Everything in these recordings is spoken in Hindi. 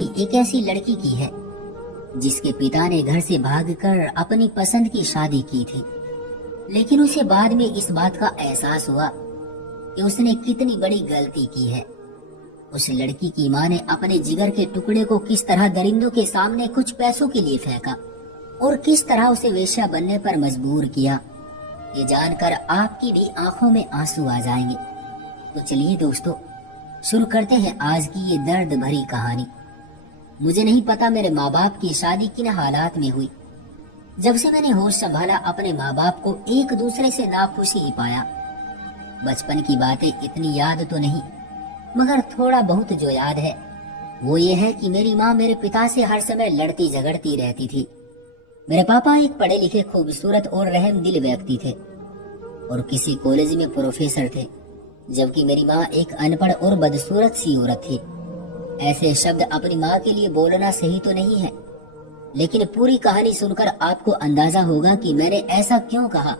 एक ऐसी लड़की की है जिसके पिता ने घर से भागकर अपनी पसंद की शादी की थी, लेकिन उसे बाद में इस बात का एहसास हुआ कि उसने कितनी बड़ी गलती की है। उस लड़की की मां ने अपने जिगर के टुकड़े को किस तरह दरिंदों के सामने कुछ पैसों के लिए फेंका और किस तरह उसे वेश्या बनने पर मजबूर किया, ये जानकर आपकी भी आंखों में आंसू आ जाएंगे। तो चलिए दोस्तों, शुरू करते हैं आज की ये दर्द भरी कहानी। मुझे नहीं पता मेरे माँ बाप की शादी किन हालात में हुई। जब से मैंने होश संभाला अपने माँ बाप को एक दूसरे से नाखुशी ही पाया। बचपन की बातें इतनी याद तो नहीं, मगर थोड़ा बहुत जो याद है वो ये है कि मेरी माँ मेरे पिता से हर समय लड़ती झगड़ती रहती थी। मेरे पापा एक पढ़े लिखे खूबसूरत और रहम दिल व्यक्ति थे और किसी कॉलेज में प्रोफेसर थे, जबकि मेरी माँ एक अनपढ़ और बदसूरत सी औरत थी। ऐसे शब्द अपनी माँ के लिए बोलना सही तो नहीं है, लेकिन पूरी कहानी सुनकर आपको अंदाजा होगा कि मैंने ऐसा क्यों कहा।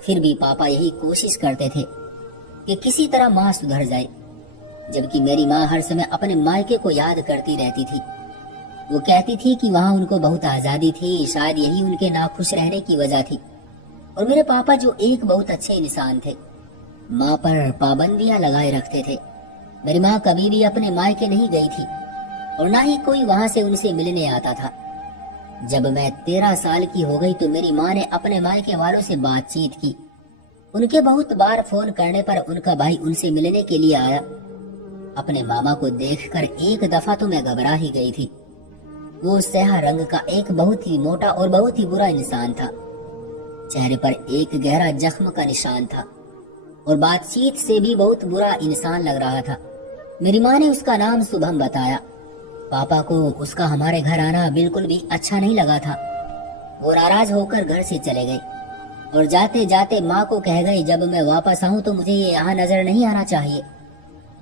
फिर भी पापा यही कोशिश करते थे कि किसी तरह माँ सुधर जाए, जबकि मेरी माँ हर समय अपने मायके को याद करती रहती थी। वो कहती थी कि वहाँ उनको बहुत आजादी थी, शायद यही उनके नाखुश रहने की वजह थी। और मेरे पापा जो एक बहुत अच्छे इंसान थे, माँ पर पाबंदियां लगाए रखते थे। मेरी माँ कभी भी अपने मायके नहीं गई थी और ना ही कोई वहां से उनसे मिलने आता था। जब मैं 13 साल की हो गई तो मेरी माँ ने अपने मायके वालों से बातचीत की। उनके बहुत बार फोन करने पर उनका भाई उनसे मिलने के लिए आया। अपने मामा को देखकर एक दफा तो मैं घबरा ही गई थी। वो स्याह रंग का एक बहुत ही मोटा और बहुत ही बुरा इंसान था। चेहरे पर एक गहरा जख्म का निशान था और बातचीत से भी बहुत बुरा इंसान लग रहा था। मेरी माँ ने उसका नाम शुभम बताया। पापा को उसका हमारे घर आना बिल्कुल भी अच्छा नहीं लगा था। वो नाराज होकर घर से चले गए और जाते जाते माँ को कह गए, जब मैं वापस आऊं तो मुझे यहाँ नजर नहीं आना चाहिए।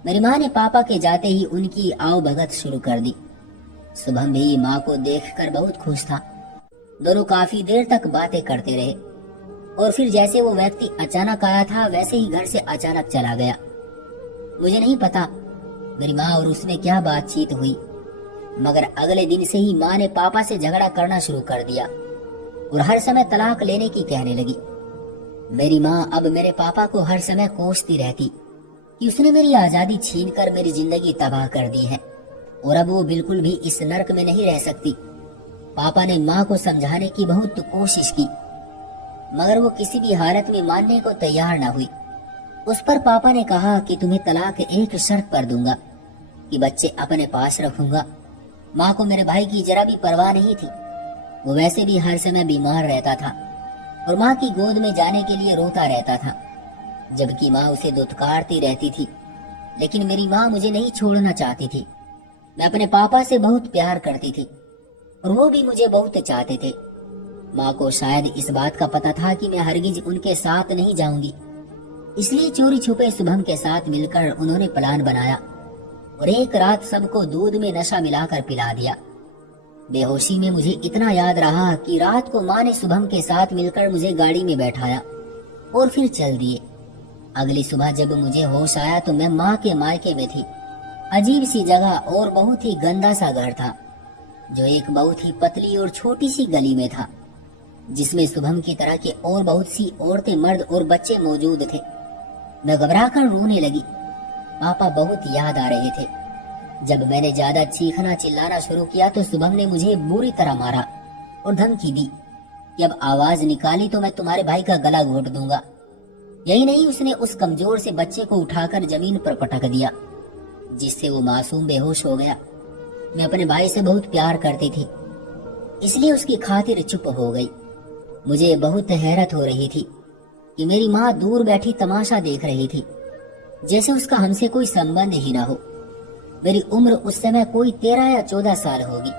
मेरी माँ ने पापा के जाते ही उनकी आओ भगत शुरू कर दी। शुभम भी माँ को देखकर बहुत खुश था। दोनों काफी देर तक बातें करते रहे और फिर जैसे वो व्यक्ति अचानक आया था वैसे ही घर से अचानक चला गया। मुझे नहीं पता मेरी माँ और उसमें क्या बातचीत हुई, मगर अगले दिन से ही माँ ने पापा से झगड़ा करना शुरू कर दिया और हर समय तलाक लेने की कहने लगी। मेरी माँ अब मेरे पापा को हर समय कोसती रहती कि उसने मेरी आजादी छीनकर मेरी जिंदगी तबाह कर दी है और अब वो बिल्कुल भी इस नर्क में नहीं रह सकती। पापा ने माँ को समझाने की बहुत कोशिश की, मगर वो किसी भी हालत में मानने को तैयार न हुई। उस पर पापा ने कहा कि तुम्हें तलाक एक शर्त पर दूंगा कि बच्चे अपने पास रखूंगा। माँ को मेरे भाई की जरा भी परवाह नहीं थी। वो वैसे भी हर समय बीमार रहता था और माँ की गोद में जाने के लिए रोता रहता था, जबकि माँ उसे दुत्कारती रहती थी। लेकिन मेरी माँ मुझे नहीं छोड़ना चाहती थी। मैं अपने पापा से बहुत प्यार करती थी और वो भी मुझे बहुत चाहते थे। माँ को शायद इस बात का पता था कि मैं हरगिज उनके साथ नहीं जाऊंगी, इसलिए चोरी छुपे शुभम के साथ मिलकर उन्होंने प्लान बनाया और एक रात सबको दूध में नशा मिलाकर पिला दिया। बेहोशी में मुझे इतना याद रहा कि रात को माँ ने शुभम के साथ मिलकर मुझे गाड़ी में बैठाया और फिर चल दिए। अगली सुबह जब मुझे होश आया तो मैं माँ के मायके में थी। अजीब सी जगह और बहुत ही गंदा सा घर था, जो एक बहुत ही पतली और छोटी सी गली में था, जिसमें शुभम की तरह के और बहुत सी औरतें, मर्द और बच्चे मौजूद थे। मैं घबराकर रोने लगी। पापा बहुत याद आ रहे थे। जब मैंने ज्यादा चीखना चिल्लाना शुरू किया तो शुभम ने मुझे बुरी तरह मारा और धमकी दी कि अब आवाज निकाली तो मैं तुम्हारे भाई का गला घोट दूंगा। यही नहीं, उसने उस कमजोर से बच्चे को उठाकर जमीन पर पटक दिया, जिससे वो मासूम बेहोश हो गया। मैं अपने भाई से बहुत प्यार करती थी, इसलिए उसकी खातिर चुप हो गई। मुझे बहुत हैरत हो रही थी कि मेरी माँ दूर बैठी तमाशा देख रही थी, जैसे उसका हमसे कोई संबंध ही ना हो। मेरी उम्र उस समय कोई 13 या 14 साल होगी।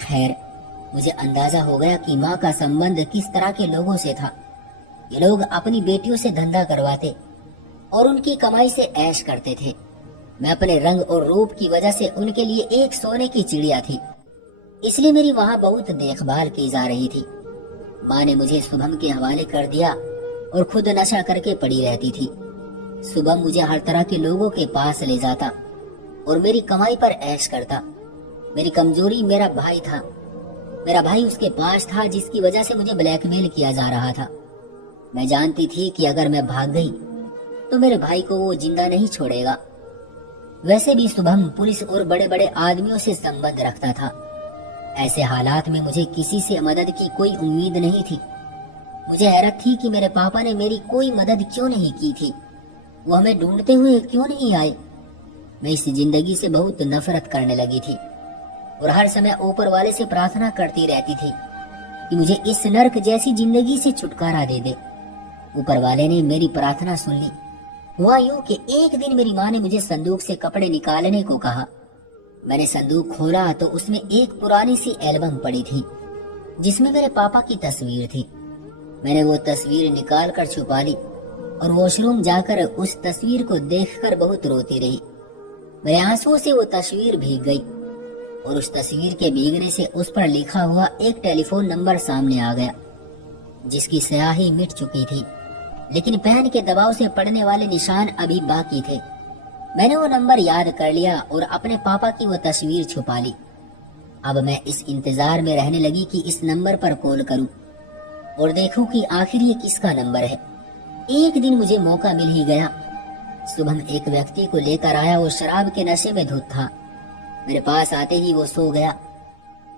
खैर, मुझे अंदाजा हो गया कि माँ का संबंध किस तरह के लोगों से था। ये लोग अपनी बेटियों से धंधा करवाते और उनकी कमाई से ऐश करते थे। मैं अपने रंग और रूप की वजह से उनके लिए एक सोने की चिड़िया थी, इसलिए मेरी वहाँ बहुत देखभाल की जा रही थी। माँ ने मुझे शुभम के हवाले कर दिया और खुद नशा करके पड़ी रहती थी। शुभम मुझे हर तरह के लोगों के पास ले जाता और मेरी कमाई पर ऐश करता। मेरी कमजोरी मेरा भाई था। मेरा भाई उसके पास था जिसकी वजह से मुझे ब्लैकमेल किया जा रहा था। मैं जानती थी कि अगर मैं भाग गई तो मेरे भाई को वो जिंदा नहीं छोड़ेगा। वैसे भी शुभम पुलिस और बड़े बड़े आदमियों से संबंध रखता था। ऐसे हालात में मुझे किसी से मदद की कोई उम्मीद नहीं थी। मुझे हैरत थी कि मेरे पापा ने मेरी कोई मदद क्यों नहीं की थी। वो हमें ढूंढते हुए क्यों नहीं आए। मैं इस जिंदगी से बहुत नफरत करने लगी थी और हर समय ऊपर वाले से प्रार्थना करती रहती थी कि मुझे इस नर्क जैसी जिंदगी से छुटकारा दे दे। ऊपर वाले ने मेरी प्रार्थना सुन ली। हुआ यूं कि एक दिन मेरी माँ ने मुझे संदूक से कपड़े निकालने को कहा। मैंने संदूक खोला तो उसमें एक पुरानी सी एल्बम पड़ी थी जिसमें मेरे पापा की तस्वीर थी। मैंने वो तस्वीर निकाल कर छुपा ली और वॉशरूम जाकर उस तस्वीर को देखकर बहुत रोती रही। मेरे आंसुओं से वो तस्वीर भीग गई और उस तस्वीर के भीगने से उस पर लिखा हुआ एक टेलीफोन नंबर सामने आ गया जिसकी स्याही मिट चुकी थी, लेकिन पेन के दबाव से पड़ने वाले निशान अभी बाकी थे। मैंने वो नंबर याद कर लिया और अपने पापा की वो तस्वीर छुपा ली। अब मैं इस इंतजार में रहने लगी कि इस नंबर पर कॉल करूं और देखूं कि आखिर ये किसका नंबर है। एक दिन मुझे मौका मिल ही गया। शुभम एक व्यक्ति को लेकर आया। वो शराब के नशे में धुत था। मेरे पास आते ही वो सो गया।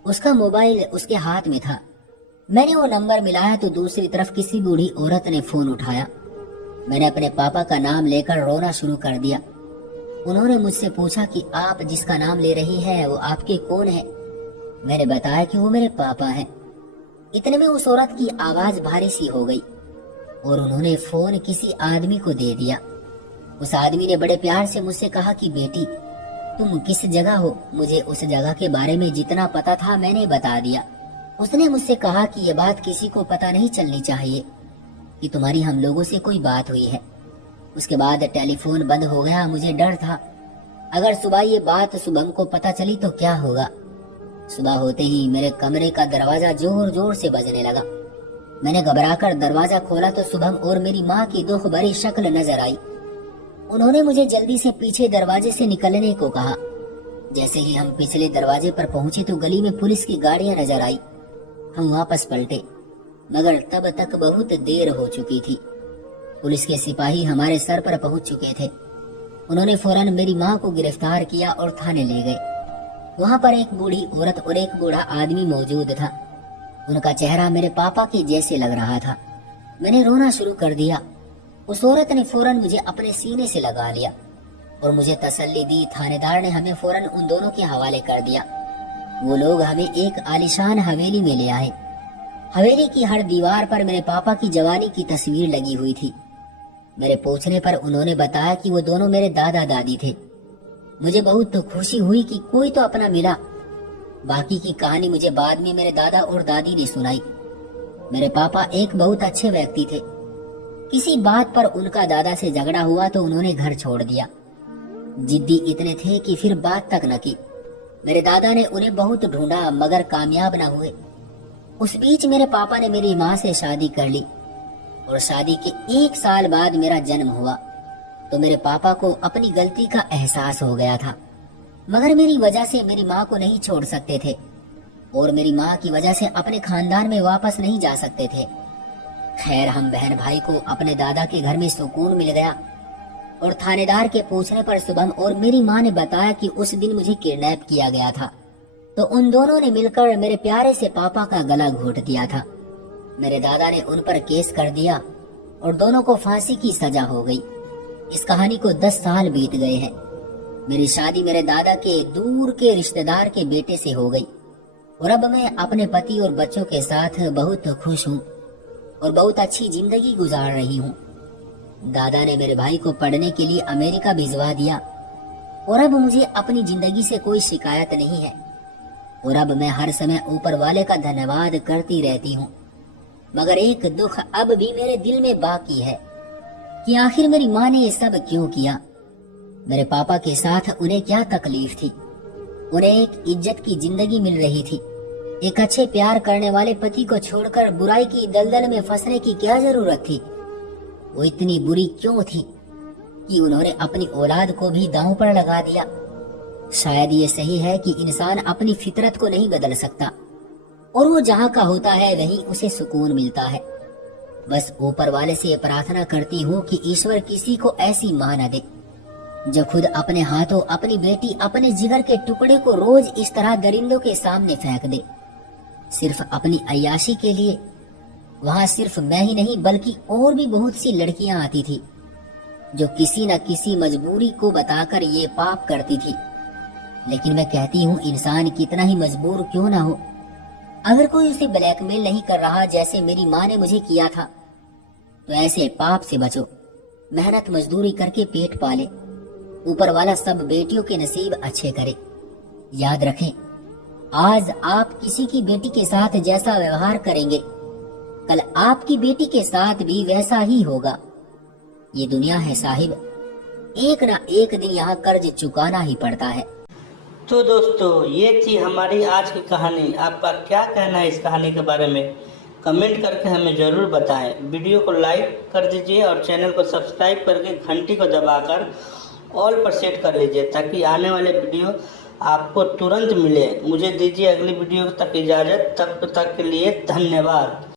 उसका मोबाइल उसके हाथ में था। मैंने वो नंबर मिलाया तो दूसरी तरफ किसी बूढ़ी औरत ने फोन उठाया। मैंने अपने पापा का नाम लेकर रोना शुरू कर दिया। उन्होंने मुझसे पूछा कि आप जिसका नाम ले रही हैं वो आपके कौन है। मैंने बताया कि वो मेरे पापा हैं। इतने में उस औरत की आवाज भारी सी हो गई और उन्होंने फोन किसी आदमी को दे दिया। उस आदमी ने बड़े प्यार से मुझसे कहा कि बेटी तुम किस जगह हो। मुझे उस जगह के बारे में जितना पता था मैंने बता दिया। उसने मुझसे कहा कि यह बात किसी को पता नहीं चलनी चाहिए कि तुम्हारी हम लोगों से कोई बात हुई है। उसके बाद टेलीफोन बंद हो गया। मुझे डर था अगर सुबह ये बात शुभम को पता चली तो क्या होगा। सुबह होते ही मेरे कमरे का दरवाजा जोर जोर से बजने लगा। मैंने घबराकर दरवाजा खोला तो शुभम और मेरी माँ की दुख भरी शक्ल नजर आई। उन्होंने मुझे जल्दी से पीछे दरवाजे से निकलने को कहा। जैसे ही हम पिछले दरवाजे पर पहुंचे तो गली में पुलिस की गाड़ियां नजर आई। हम वापस पलटे मगर तब तक बहुत देर हो चुकी थी। पुलिस के सिपाही हमारे सर पर पहुंच चुके थे। उन्होंने फौरन मेरी माँ को गिरफ्तार किया और थाने ले गए। वहां पर एक बूढ़ी औरत और एक बूढ़ा आदमी मौजूद था। उनका चेहरा मेरे पापा के जैसे लग रहा था। मैंने रोना शुरू कर दिया। उस औरत ने फौरन मुझे अपने सीने से लगा लिया और मुझे तसल्ली दी। थानेदार ने हमें फौरन उन दोनों के हवाले कर दिया। वो लोग हमें एक आलीशान हवेली में ले आए। हवेली की हर दीवार पर मेरे पापा की जवानी की तस्वीर लगी हुई थी। मेरे पूछने पर उन्होंने बताया कि वो दोनों मेरे दादा दादी थे। मुझे बहुत खुशी हुई कि कोई तो अपना मिला। बाकी की कहानी मुझे बाद में मेरे दादा और दादी ने सुनाई। मेरे पापा एक बहुत अच्छे व्यक्ति थे। किसी बात पर उनका दादा से झगड़ा हुआ तो उन्होंने घर छोड़ दिया। जिद्दी इतने थे कि फिर बात तक न की। मेरे दादा ने उन्हें बहुत ढूंढा मगर कामयाब न हुए। उस बीच मेरे पापा ने मेरी माँ से शादी कर ली और शादी के 1 साल बाद मेरा जन्म हुआ तो मेरे पापा को अपनी गलती का एहसास हो गया था। मगर मेरी वजह से मेरी माँ को नहीं छोड़ सकते थे और मेरी माँ की वजह से अपने खानदान में वापस नहीं जा सकते थे। खैर हम बहन भाई को अपने दादा के घर में सुकून मिल गया और थानेदार के पूछने पर शुभम और मेरी माँ ने बताया कि उस दिन मुझे किडनैप किया गया था तो उन दोनों ने मिलकर मेरे प्यारे से पापा का गला घोट दिया था। मेरे दादा ने उन पर केस कर दिया और दोनों को फांसी की सजा हो गई। इस कहानी को 10 साल बीत गए हैं। मेरी शादी मेरे दादा के दूर के रिश्तेदार के बेटे से हो गई और अब मैं अपने पति और बच्चों के साथ बहुत खुश हूँ और बहुत अच्छी जिंदगी गुजार रही हूँ। दादा ने मेरे भाई को पढ़ने के लिए अमेरिका भिजवा दिया और अब मुझे अपनी जिंदगी से कोई शिकायत नहीं है और अब मैं हर समय ऊपर वाले का धन्यवाद करती रहती हूँ। मगर एक दुख अब भी मेरे दिल में बाकी है कि आखिर मेरी माँ ने ये सब क्यों किया। मेरे पापा के साथ उन्हें क्या तकलीफ थी। उन्हें एक इज्जत की जिंदगी मिल रही थी। एक अच्छे प्यार करने वाले पति को छोड़कर बुराई की दलदल में फंसने की क्या जरूरत थी। वो इतनी बुरी क्यों थी कि उन्होंने अपनी औलाद को भी दांव पर लगा दिया। शायद ये सही है कि इंसान अपनी फितरत को नहीं बदल सकता, और वो जहाँ का होता है वहीं उसे सुकून मिलता है। बस ऊपर वाले से प्रार्थना करती हूँ कि ईश्वर किसी को ऐसी मां न दे जो खुद अपने हाथों अपनी बेटी, अपने जिगर के टुकड़े को रोज इस तरह दरिंदों के सामने फेंक दे, सिर्फ अपनी अय्याशी के लिए। वहां सिर्फ मैं ही नहीं बल्कि और भी बहुत सी लड़कियां आती थी जो किसी न किसी मजबूरी को बताकर ये पाप करती थी। लेकिन मैं कहती हूँ, इंसान कितना ही मजबूर क्यों ना हो, अगर कोई उसे ब्लैकमेल नहीं कर रहा जैसे मेरी माँ ने मुझे किया था, तो ऐसे पाप से बचो। मेहनत मजदूरी करके पेट पाले, ऊपर वाला सब बेटियों के नसीब अच्छे करे। याद रखें, आज आप किसी की बेटी के साथ जैसा व्यवहार करेंगे, कल आपकी बेटी के साथ भी वैसा ही होगा। ये दुनिया है साहिब, एक ना एक दिन यहाँ कर्ज चुकाना ही पड़ता है। तो दोस्तों, ये थी हमारी आज की कहानी। आपका क्या कहना है इस कहानी के बारे में? कमेंट करके हमें ज़रूर बताएं। वीडियो को लाइक कर दीजिए और चैनल को सब्सक्राइब करके घंटी को दबाकर ऑल पर सेट कर लीजिए ताकि आने वाले वीडियो आपको तुरंत मिले। मुझे दीजिए अगली वीडियो तक इजाज़त, तब तक के लिए धन्यवाद।